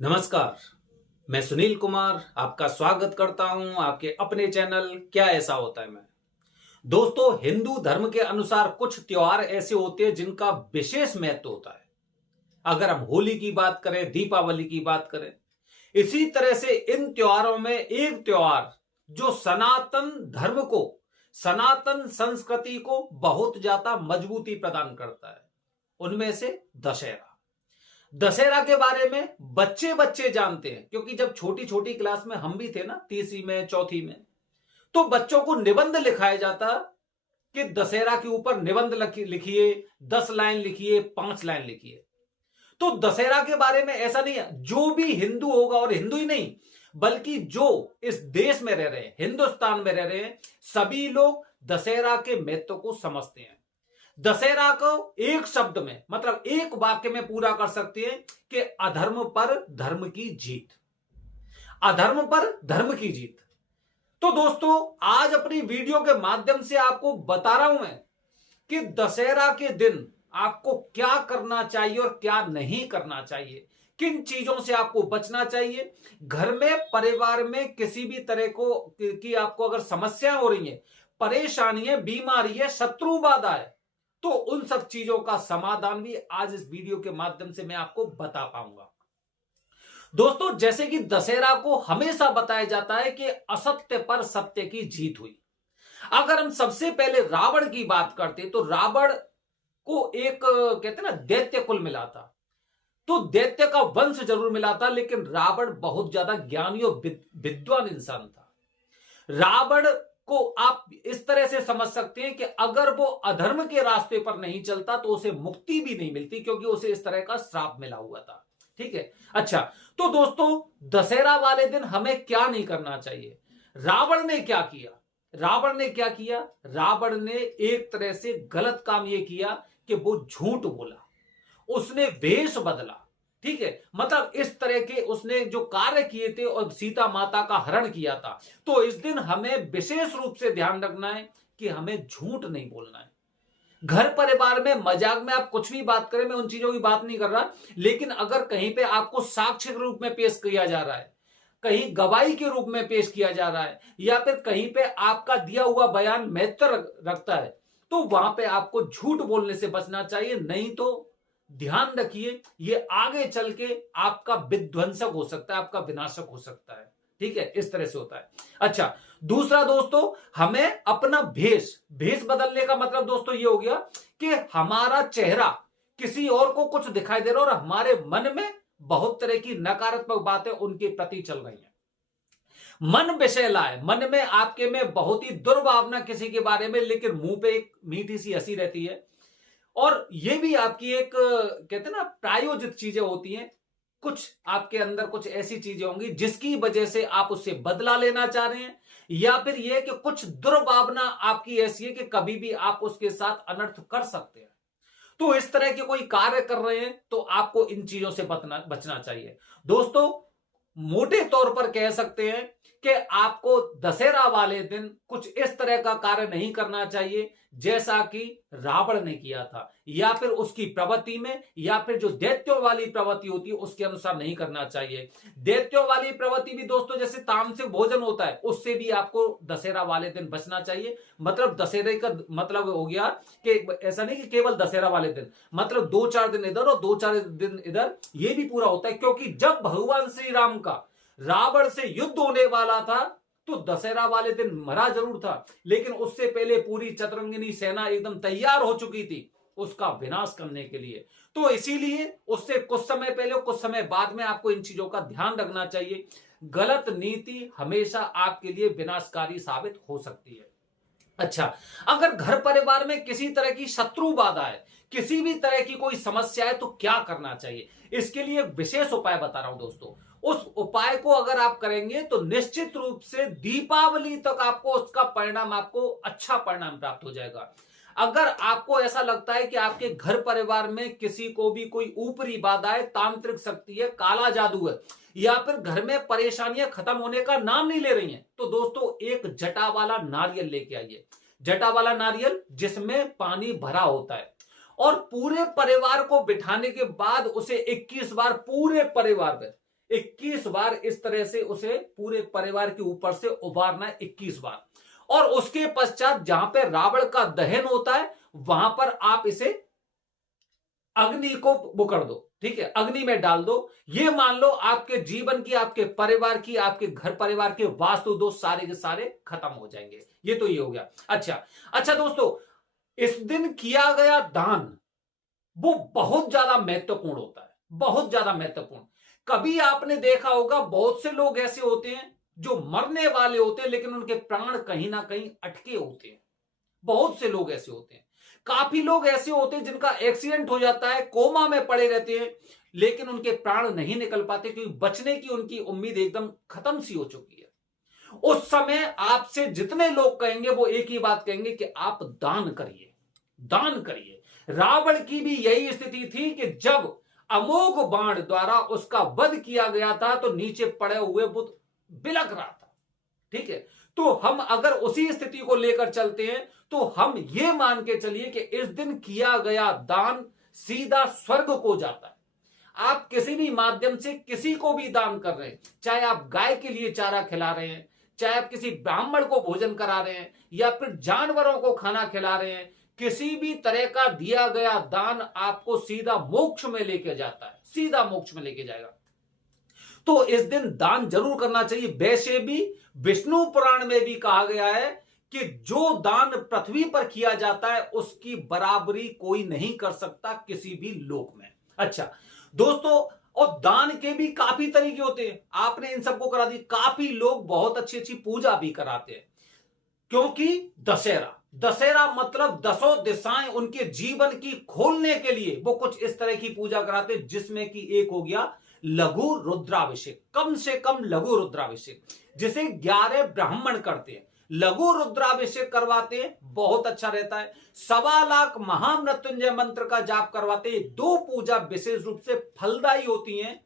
नमस्कार। मैं सुनील कुमार आपका स्वागत करता हूं आपके अपने चैनल क्या ऐसा होता है में। दोस्तों, हिंदू धर्म के अनुसार कुछ त्योहार ऐसे होते हैं जिनका विशेष महत्व होता है। अगर हम होली की बात करें, दीपावली की बात करें, इसी तरह से इन त्योहारों में एक त्योहार जो सनातन धर्म को, सनातन संस्कृति को बहुत ज्यादा मजबूती प्रदान करता है, उनमें से दशहरा। दशहरा के बारे में बच्चे बच्चे जानते हैं, क्योंकि जब छोटी छोटी क्लास में हम भी थे ना, तीसरी में चौथी में, तो बच्चों को निबंध लिखाया जाता कि दशहरा के ऊपर निबंध लिखिए, 10 लाइन लिखिए, 5 लाइन लिखिए। तो दशहरा के बारे में ऐसा नहीं है, जो भी हिंदू होगा, और हिंदू ही नहीं बल्कि जो इस देश में रह रहे हैं, हिंदुस्तान में रह रहे हैं, सभी लोग दशहरा के महत्व को समझते हैं। दशहरा को एक शब्द में, मतलब एक वाक्य में पूरा कर सकते हैं कि अधर्म पर धर्म की जीत। अधर्म पर धर्म की जीत। तो दोस्तों, आज अपनी वीडियो के माध्यम से आपको बता रहा हूं मैं कि दशहरा के दिन आपको क्या करना चाहिए और क्या नहीं करना चाहिए, किन चीजों से आपको बचना चाहिए। घर में, परिवार में किसी भी तरह की आपको अगर समस्याएं हो रही हैं, परेशानी है, बीमारी है, शत्रु बाधा है, तो उन सब चीजों का समाधान भी आज इस वीडियो के माध्यम से मैं आपको बता पाऊंगा। दोस्तों, जैसे कि दशहरा को हमेशा बताया जाता है कि असत्य पर सत्य की जीत हुई। अगर हम सबसे पहले रावण की बात करते तो रावण को एक कहते हैं ना, दैत्य कुल मिला था। तो दैत्य का वंश जरूर मिला था, लेकिन रावण बहुत ज्यादा ज्ञानी और विद्वान इंसान था। रावण को आप इस तरह से समझ सकते हैं कि अगर वो अधर्म के रास्ते पर नहीं चलता तो उसे मुक्ति भी नहीं मिलती, क्योंकि उसे इस तरह का श्राप मिला हुआ था। ठीक है। अच्छा, तो दोस्तों, दशहरा वाले दिन हमें क्या नहीं करना चाहिए। रावण ने क्या किया? रावण ने क्या किया? रावण ने एक तरह से गलत काम यह किया कि वो झूठ बोला, उसने वेश बदला। ठीक है, मतलब इस तरह के उसने जो कार्य किए थे और सीता माता का हरण किया था। तो इस दिन हमें विशेष रूप से ध्यान रखना है कि हमें झूठ नहीं बोलना है। घर परिवार में मजाक में आप कुछ भी बात करें, मैं उन चीजों की बात नहीं कर रहा, लेकिन अगर कहीं पे आपको साक्ष्य के रूप में पेश किया जा रहा है, कहीं गवाही के रूप में पेश किया जा रहा है, या फिर कहीं पे आपका दिया हुआ बयान महत्व रखता है, तो वहां पे आपको झूठ बोलने से बचना चाहिए। नहीं तो ध्यान रखिए, ये आगे चल के आपका विध्वंसक हो सकता है, आपका विनाशक हो सकता है। ठीक है, इस तरह से होता है। अच्छा, दूसरा दोस्तों, हमें अपना भेष बदलने का मतलब दोस्तों ये हो गया कि हमारा चेहरा किसी और को कुछ दिखाई दे रहा है और हमारे मन में बहुत तरह की नकारात्मक बातें उनके प्रति चल रही हैं। मन विषैला है, मन में आपके में बहुत ही दुर्भावना किसी के बारे में, लेकिन मुंह पे एक मीठी सी हंसी रहती है। और ये भी आपकी एक कहते हैं ना, प्रायोजित चीजें होती हैं। कुछ आपके अंदर कुछ ऐसी चीजें होंगी जिसकी वजह से आप उससे बदला लेना चाह रहे हैं, या फिर यह कि कुछ दुर्भावना आपकी ऐसी है कि कभी भी आप उसके साथ अनर्थ कर सकते हैं। तो इस तरह के कोई कार्य कर रहे हैं तो आपको इन चीजों से बचना चाहिए। दोस्तों, मोटे तौर पर कह सकते हैं कि आपको दशहरा वाले दिन कुछ इस तरह का कार्य नहीं करना चाहिए जैसा कि रावण ने किया था, या फिर उसकी प्रवृत्ति में, या फिर जो दैत्यों वाली प्रवृत्ति होती है उसके अनुसार नहीं करना चाहिए। दैत्यों वाली प्रवृत्ति भी दोस्तों, जैसे तामसिक भोजन होता है, उससे भी आपको दशहरा वाले दिन बचना चाहिए। मतलब दशहरे का मतलब हो गया कि ऐसा नहीं कि केवल दशहरा वाले दिन, मतलब 2-4 दिन इधर और 2-4 दिन इधर, ये भी पूरा होता है। क्योंकि जब भगवान श्री राम का रावण से युद्ध होने वाला था तो दशहरा वाले दिन मरा जरूर था, लेकिन उससे पहले पूरी चतुरंगिनी सेना एकदम तैयार हो चुकी थी उसका विनाश करने के लिए। तो इसीलिए उससे कुछ समय पहले, कुछ समय बाद में आपको इन चीजों का ध्यान रखना चाहिए। गलत नीति हमेशा आपके लिए विनाशकारी साबित हो सकती है। अच्छा, अगर घर परिवार में किसी तरह की शत्रु बाधा है, किसी भी तरह की कोई समस्या है, तो क्या करना चाहिए? इसके लिए विशेष उपाय बता रहा हूं दोस्तों। उस उपाय को अगर आप करेंगे तो निश्चित रूप से दीपावली तक आपको उसका परिणाम, आपको अच्छा परिणाम प्राप्त हो जाएगा। अगर आपको ऐसा लगता है कि आपके घर परिवार में किसी को भी कोई ऊपरी बाधा है, तांत्रिक शक्ति है, काला जादू है, या फिर घर में परेशानियां खत्म होने का नाम नहीं ले रही हैं, तो दोस्तों एक जटा वाला नारियल लेके आइए। जटा वाला नारियल जिसमें पानी भरा होता है, और पूरे परिवार को बिठाने के बाद उसे 21 बार पूरे परिवार में 21 बार इस तरह से उसे पूरे परिवार के ऊपर से उबारना है, 21 बार। और उसके पश्चात जहां पे रावण का दहन होता है वहां पर आप इसे अग्नि को वो कर दो, ठीक है, अग्नि में डाल दो। ये मान लो आपके जीवन की, आपके परिवार की, आपके घर परिवार के वास्तु दोष सारे के सारे खत्म हो जाएंगे। ये तो ये हो गया। अच्छा दोस्तों, इस दिन किया गया दान वो बहुत ज्यादा महत्वपूर्ण होता है, बहुत ज्यादा महत्वपूर्ण। कभी आपने देखा होगा बहुत से लोग ऐसे होते हैं जो मरने वाले होते हैं लेकिन उनके प्राण कहीं ना कहीं अटके होते हैं। बहुत से लोग ऐसे होते हैं। काफी लोग ऐसे होते हैं जिनका एक्सीडेंट हो जाता है, कोमा में पड़े रहते हैं, लेकिन उनके प्राण नहीं निकल पाते क्योंकि बचने की उनकी उम्मीद एकदम खत्म सी हो चुकी है। उस समय आपसे जितने लोग कहेंगे वो एक ही बात कहेंगे कि आप दान करिए, दान करिए। रावण की भी यही स्थिति थी कि जब अमोघ बाण द्वारा उसका वध किया गया था तो नीचे पड़े हुए बुद्ध बिलख रहा था, ठीक है। तो हम अगर उसी स्थिति को लेकर चलते हैं तो हम ये मान के चलिए कि इस दिन किया गया दान सीधा स्वर्ग को जाता है। आप किसी भी माध्यम से किसी को भी दान कर रहे हैं, चाहे आप गाय के लिए चारा खिला रहे हैं, चाहे आप किसी ब्राह्मण को भोजन करा रहे हैं, या फिर जानवरों को खाना खिला रहे हैं, किसी भी तरह का दिया गया दान आपको सीधा मोक्ष में लेके जाता है, सीधा मोक्ष में लेके जाएगा। तो इस दिन दान जरूर करना चाहिए। वैसे भी विष्णु पुराण में भी कहा गया है कि जो दान पृथ्वी पर किया जाता है उसकी बराबरी कोई नहीं कर सकता किसी भी लोक में। अच्छा दोस्तों, और दान के भी काफी तरीके होते हैं, आपने इन सबको करा दी। काफी लोग बहुत अच्छी अच्छी पूजा भी कराते हैं, क्योंकि दशहरा मतलब दसों दिशाएं उनके जीवन की खोलने के लिए वो कुछ इस तरह की पूजा कराते हैं, जिसमें कि एक हो गया लघु रुद्राभिषेक, कम से कम लघु रुद्राभिषेक, जिसे 11 ब्राह्मण करते हैं, लघु रुद्राभिषेक करवाते हैं, बहुत अच्छा रहता है। 1.25 लाख महामृत्युंजय मंत्र का जाप करवाते हैं। 2 पूजा विशेष रूप से फलदायी होती हैं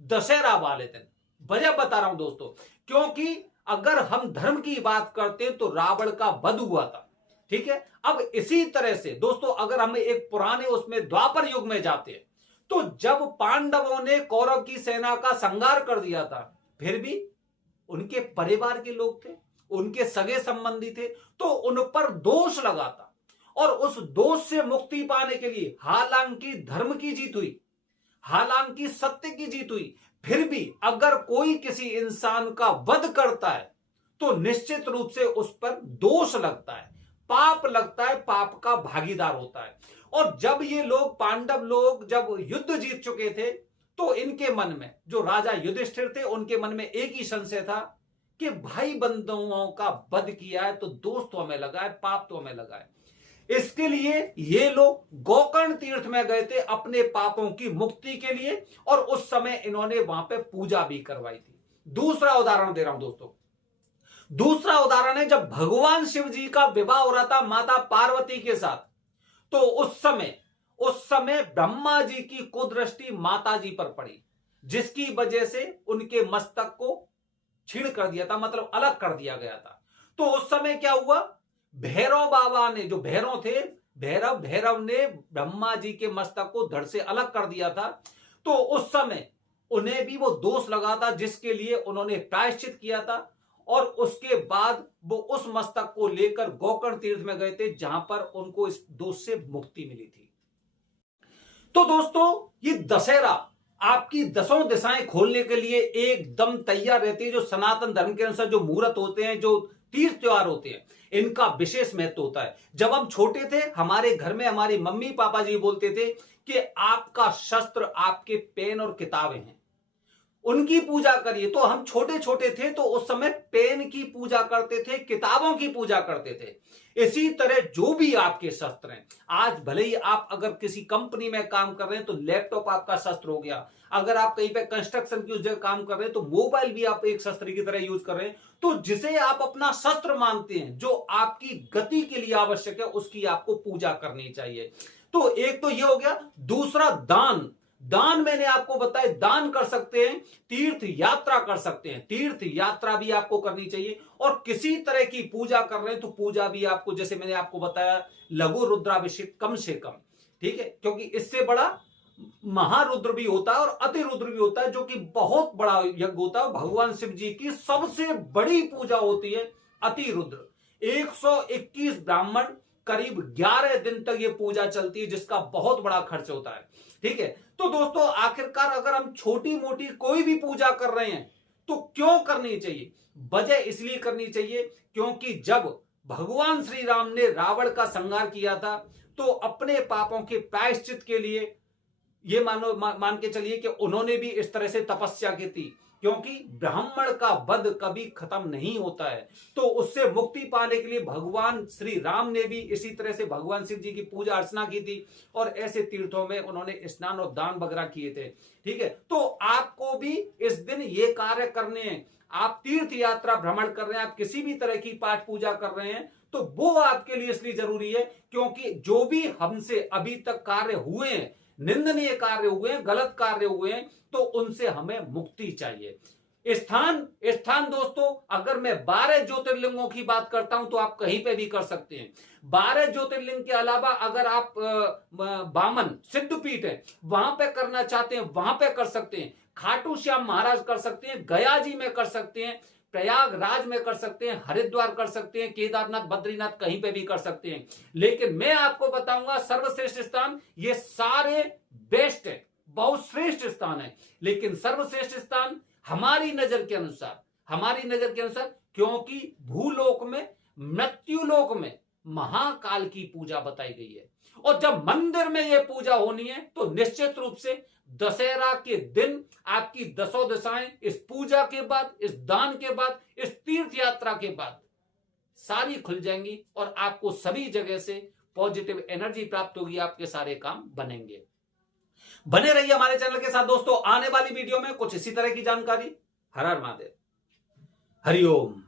दशहरा वाले दिन। वजह बता रहा हूं दोस्तों, क्योंकि अगर हम धर्म की बात करते हैं तो रावण का वध हुआ था, ठीक है। अब इसी तरह से दोस्तों अगर हम एक पुराने उसमें द्वापर युग में जाते हैं तो जब पांडवों ने कौरव की सेना का संहार कर दिया था, फिर भी उनके परिवार के लोग थे, उनके सगे संबंधी थे, तो उन पर दोष लगा था। और उस दोष से मुक्ति पाने के लिए हालांकि धर्म की जीत हुई, हालांकि सत्य की जीत हुई, फिर भी अगर कोई किसी इंसान का वध करता है तो निश्चित रूप से उस पर दोष लगता है, पाप लगता है, पाप का भागीदार होता है। और जब ये लोग पांडव लोग जब युद्ध जीत चुके थे तो इनके मन में, जो राजा युधिष्ठिर थे, उनके मन में एक ही संशय था कि भाई बंधुओं का वध किया है तो दोष तो हमें लगा है, पाप तो हमें लगा है। इसके लिए ये लोग गोकर्ण तीर्थ में गए थे अपने पापों की मुक्ति के लिए, और उस समय इन्होंने वहां पे पूजा भी करवाई थी। दूसरा उदाहरण दे रहा हूं दोस्तों, दूसरा उदाहरण है जब भगवान शिव जी का विवाह हो रहा था माता पार्वती के साथ, तो उस समय ब्रह्मा जी की कुदृष्टि माता जी पर पड़ी, जिसकी वजह से उनके मस्तक को छीण कर दिया था, मतलब अलग कर दिया गया था। तो उस समय क्या हुआ, भैरव बाबा ने, जो भैरव थे, भैरव ने ब्रह्मा जी के मस्तक को धड़ से अलग कर दिया था। तो उस समय उन्हें भी वो दोष लगा था, जिसके लिए उन्होंने प्रायश्चित किया था, और उसके बाद वो उस मस्तक को लेकर गोकर्ण तीर्थ में गए थे, जहां पर उनको इस दोष से मुक्ति मिली थी। तो दोस्तों ये दशहरा आपकी दसों दिशाएं खोलने के लिए एकदम तैयार रहती है। जो सनातन धर्म के अनुसार जो मुहूर्त होते हैं, जो तीर्थ त्योहार होते हैं, इनका विशेष महत्व होता है। जब हम छोटे थे, हमारे घर में हमारी मम्मी पापा जी बोलते थे कि आपका शस्त्र आपके पेन और किताबें हैं, उनकी पूजा करिए। तो हम छोटे छोटे थे तो उस समय पेन की पूजा करते थे, किताबों की पूजा करते थे। इसी तरह जो भी आपके शस्त्र हैं, आज भले ही आप अगर किसी कंपनी में काम कर रहे हैं तो लैपटॉप आपका शस्त्र हो गया, अगर आप कहीं पे कंस्ट्रक्शन की उस जगह काम कर रहे हैं तो मोबाइल भी आप एक शस्त्र की तरह यूज कर रहे हैं। तो जिसे आप अपना शस्त्र मानते हैं, जो आपकी गति के लिए आवश्यक है, उसकी आपको पूजा करनी चाहिए। तो एक तो ये हो गया। दूसरा दान मैंने आपको बताया, दान कर सकते हैं, तीर्थ यात्रा कर सकते हैं, तीर्थ यात्रा भी आपको करनी चाहिए। और किसी तरह की पूजा कर रहे हैं तो पूजा भी आपको, जैसे मैंने आपको बताया, लघु रुद्राभिषेक कम से कम, ठीक है, क्योंकि इससे बड़ा महारुद्र भी होता है और अतिरुद्र भी होता है, जो कि बहुत बड़ा यज्ञ होता है। भगवान शिव जी की सबसे बड़ी पूजा होती है अतिरुद्र। 121 ब्राह्मण, करीब 11 दिन तक ये पूजा चलती है, जिसका बहुत बड़ा खर्च होता है। ठीक है, तो दोस्तों आखिरकार अगर हम छोटी मोटी कोई भी पूजा कर रहे हैं तो क्यों करनी चाहिए? वजह इसलिए करनी चाहिए क्योंकि जब भगवान श्री राम ने रावण का संहार किया था तो अपने पापों के प्रायश्चित के लिए ये मान के चलिए कि उन्होंने भी इस तरह से तपस्या की थी, क्योंकि ब्राह्मण का वध कभी खत्म नहीं होता है। तो उससे मुक्ति पाने के लिए भगवान श्री राम ने भी इसी तरह से भगवान शिव जी की पूजा अर्चना की थी और ऐसे तीर्थों में उन्होंने स्नान और दान वगैरह किए थे। ठीक है, तो आपको भी इस दिन ये कार्य करने हैं। आप तीर्थ यात्रा भ्रमण कर रहे हैं, आप किसी भी तरह की पाठ पूजा कर रहे हैं, तो वो आपके लिए इसलिए जरूरी है क्योंकि जो भी हमसे अभी तक कार्य हुए हैं, निंदनीय कार्य हुए हैं, गलत कार्य हुए हैं, तो उनसे हमें मुक्ति चाहिए। स्थान दोस्तों, अगर मैं 12 ज्योतिर्लिंगों की बात करता हूं तो आप कहीं पे भी कर सकते हैं। 12 ज्योतिर्लिंग के अलावा अगर आप बामन सिद्धपीठ है वहां पे करना चाहते हैं, वहां पे कर सकते हैं। खाटू श्याम महाराज कर सकते हैं, गया जी में कर सकते हैं, प्रयागराज में कर सकते हैं, हरिद्वार कर सकते हैं, केदारनाथ, बद्रीनाथ कहीं पे भी कर सकते हैं। लेकिन मैं आपको बताऊंगा सर्वश्रेष्ठ स्थान, ये सारे बेस्ट है, बहुत श्रेष्ठ स्थान है, लेकिन सर्वश्रेष्ठ स्थान हमारी नजर के अनुसार क्योंकि भूलोक में, मृत्युलोक में महाकाल की पूजा बताई गई है। और जब मंदिर में यह पूजा होनी है तो निश्चित रूप से दशहरा के दिन आपकी दसों दशाएं इस पूजा के बाद, इस दान के बाद, इस तीर्थ यात्रा के बाद सारी खुल जाएंगी और आपको सभी जगह से पॉजिटिव एनर्जी प्राप्त होगी, आपके सारे काम बनेंगे। बने रहिए हमारे चैनल के साथ दोस्तों, आने वाली वीडियो में कुछ इसी तरह की जानकारी। हर हर महादेव, हरिओम।